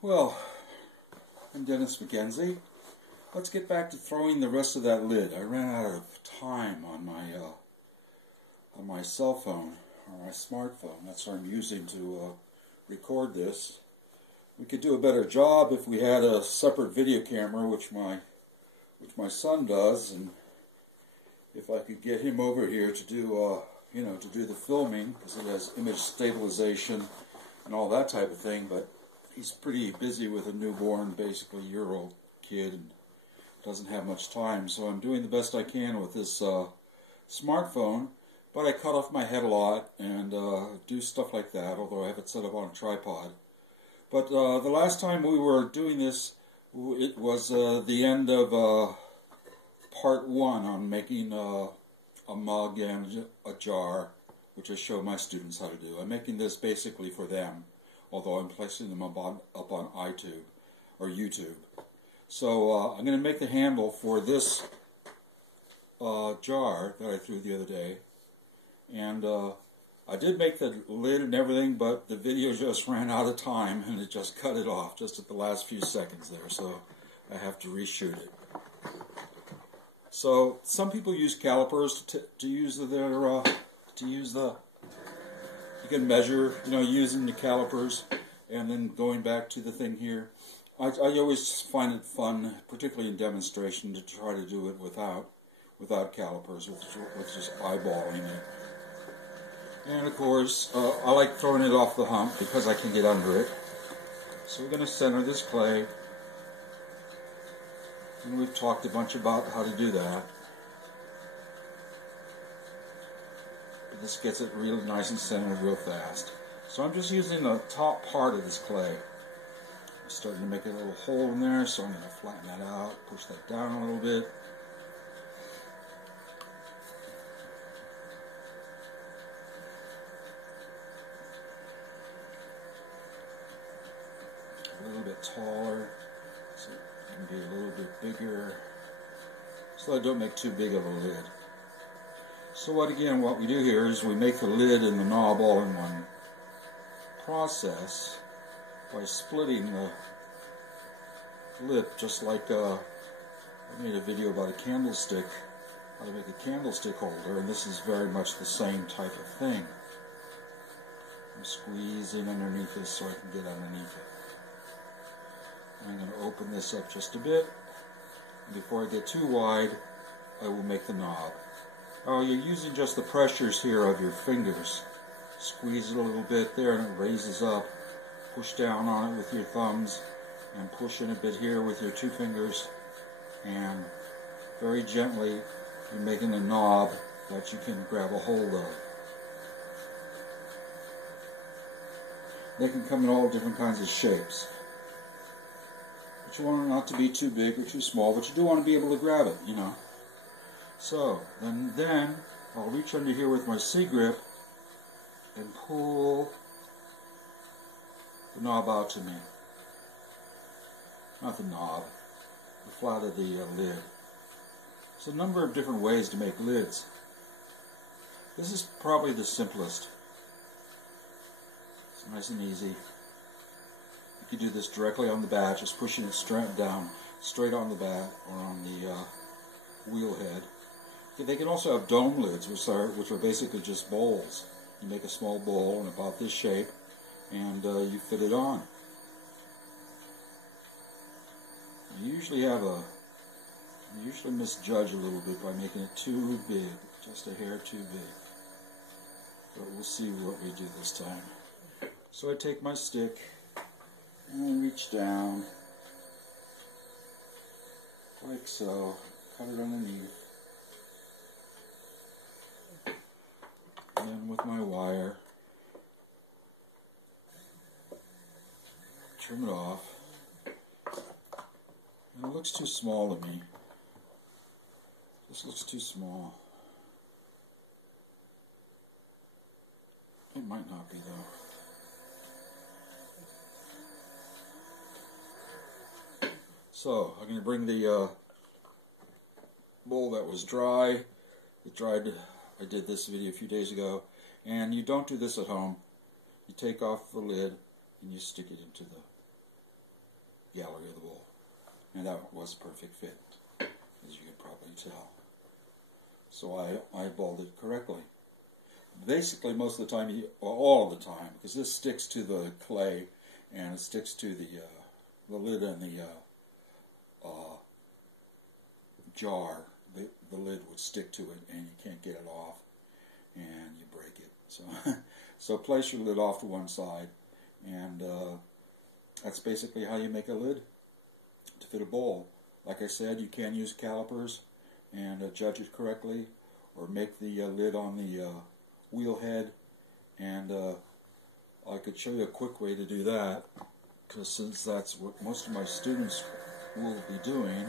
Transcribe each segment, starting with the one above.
Well, I'm Dennis McKenzie. Let's get back to throwing the rest of that lid. I ran out of time on my cell phone or my smartphone. That's what I'm using to record this. We could do a better job if we had a separate video camera, which my son does, and if I could get him over here to do to do the filming, because it has image stabilization and all that type of thing. But he's pretty busy with a newborn, basically year-old kid, and doesn't have much time. So I'm doing the best I can with this smartphone. But I cut off my head a lot and do stuff like that, although I have it set up on a tripod. But the last time we were doing this, it was the end of part one on making a mug and a jar, which I show my students how to do. I'm making this basically for them, although I'm placing them up on iTunes or YouTube. So I'm going to make the handle for this jar that I threw the other day. And I did make the lid and everything, but the video just ran out of time and it just cut it off just at the last few seconds there, so I have to reshoot it. So some people use calipers to use the you can measure, using the calipers and then going back to the thing here. I always find it fun, particularly in demonstration, to try to do it without calipers, with just eyeballing it. And of course, I like throwing it off the hump because I can get under it. So we're going to center this clay. And we've talked a bunch about how to do that. But this gets it real nice and centered real fast. So I'm just using the top part of this clay. I'm starting to make a little hole in there, so I'm going to flatten that out, push that down a little bit. A little bit taller, so it can be a little bit bigger, so I don't make too big of a lid. So what we do here is we make the lid and the knob all in one process by splitting the lip, just like I made a video about a candlestick, how to make a candlestick holder, and this is very much the same type of thing. I'm squeezing underneath this so I can get underneath it. I'm going to open this up just a bit, and before I get too wide, I will make the knob. Now you're using just the pressures here of your fingers. Squeeze it a little bit there and it raises up. Push down on it with your thumbs and push in a bit here with your two fingers, and very gently you're making a knob that you can grab a hold of. They can come in all different kinds of shapes. But you want it not to be too big or too small, but you do want to be able to grab it, So, then I'll reach under here with my C-grip and pull the knob out to me. Not the knob, the flat of the lid. There's a number of different ways to make lids. This is probably the simplest. It's nice and easy. You can do this directly on the bat, just pushing it straight on the bat or on the wheel head. They can also have dome lids, which are basically just bowls. You make a small bowl in about this shape, and you fit it on. You usually misjudge a little bit by making it too big, just a hair too big. But we'll see what we do this time. So I take my stick and reach down, like so, cut it underneath. And then with my wire, trim it off. And it looks too small to me. This looks too small. It might not be though. So I'm going to bring the bowl that was dry. It dried. I did this video a few days ago, and you don't do this at home. You take off the lid and you stick it into the gallery of the bowl. And that was a perfect fit, as you can probably tell. So I eyeballed it correctly. Basically, most of the time, or all the time, because this sticks to the clay and it sticks to the lid and the jar. The lid would stick to it, and you can't get it off, and you break it. So, so place your lid off to one side, and that's basically how you make a lid to fit a bowl. Like I said, you can use calipers and judge it correctly, or make the lid on the wheel head, and I could show you a quick way to do that, because since that's what most of my students will be doing,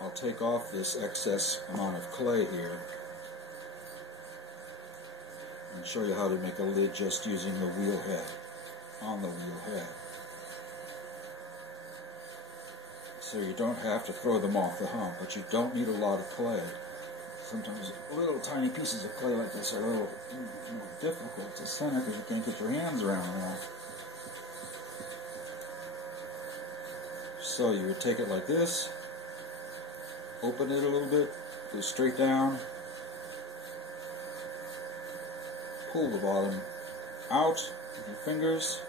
I'll take off this excess amount of clay here and show you how to make a lid just using the wheel head, on the wheel head. So you don't have to throw them off the hump, but you don't need a lot of clay. Sometimes little tiny pieces of clay like this are a little more difficult to center because you can't get your hands around that. So you would take it like this, open it a little bit, go straight down, pull the bottom out with your fingers,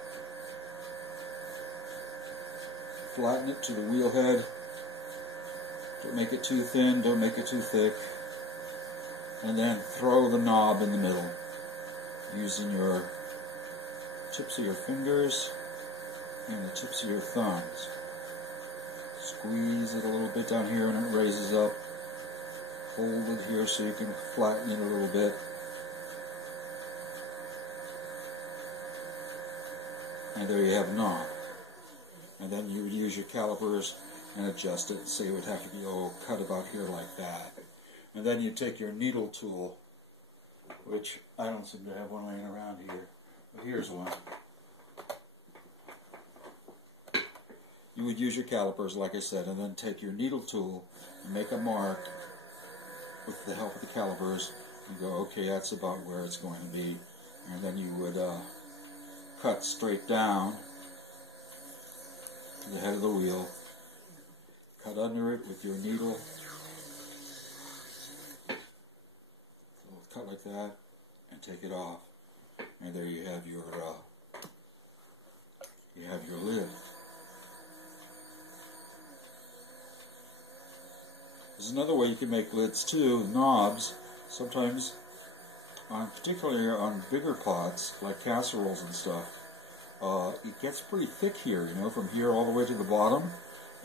flatten it to the wheel head. Don't make it too thin, don't make it too thick. And then throw the knob in the middle using your tips of your fingers and the tips of your thumbs. Squeeze it a little bit down here and it raises up. Hold it here so you can flatten it a little bit. And there you have a knob. And then you would use your calipers and adjust it, so you would have to go cut about here like that. And then you take your needle tool, which I don't seem to have one laying around here, but here's one. You would use your calipers, like I said, and then take your needle tool and make a mark with the help of the calipers and go, okay, that's about where it's going to be. And then you would cut straight down to the head of the wheel, cut under it with your needle, cut like that, and take it off, and there you have your lid. There's another way you can make lids too, knobs. Sometimes, particularly on bigger pots like casseroles and stuff, it gets pretty thick here, you know, from here all the way to the bottom,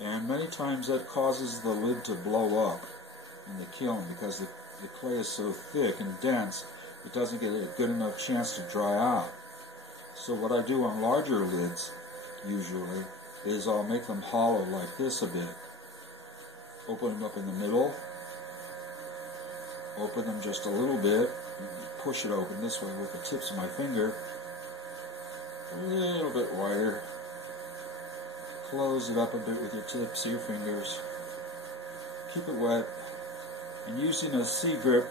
and many times that causes the lid to blow up in the kiln because the clay is so thick and dense, it doesn't get a good enough chance to dry out. So what I do on larger lids, usually, is I'll make them hollow like this a bit. Open them up in the middle, open them just a little bit, push it open this way with the tips of my finger, a little bit wider, close it up a bit with your tips of your fingers, keep it wet, and using a C-grip,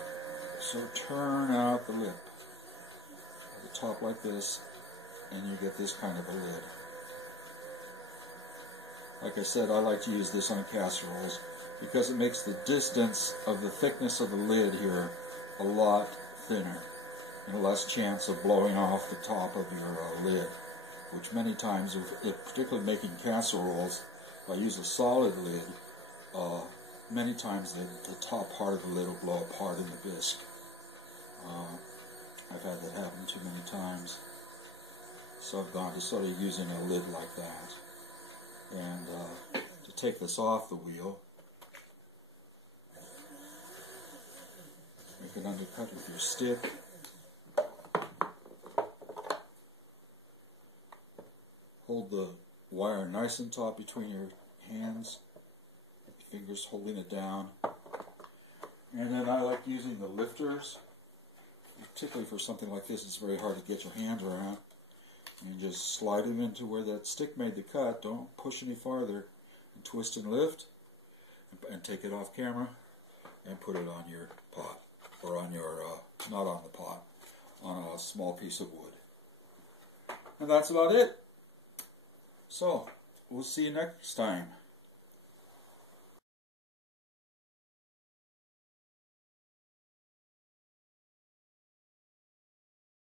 so turn out the lip at the top like this, and you get this kind of a lid. Like I said, I like to use this on casseroles because it makes the distance of the thickness of the lid here a lot thinner and less chance of blowing off the top of your lid, which many times, if particularly making casseroles, if I use a solid lid, many times the top part of the lid will blow apart in the bisque. I've had that happen too many times. So I've gone to sort of using a lid like that. And to take this off the wheel, make an undercut with your stick. Hold the wire nice and taut between your hands, fingers holding it down. And then I like using the lifters, particularly for something like this. It's very hard to get your hands around. And just slide them into where that stick made the cut. Don't push any farther. And twist and lift, and take it off camera, and put it on your pot, or on your, not on the pot, on a small piece of wood. And that's about it. So, we'll see you next time.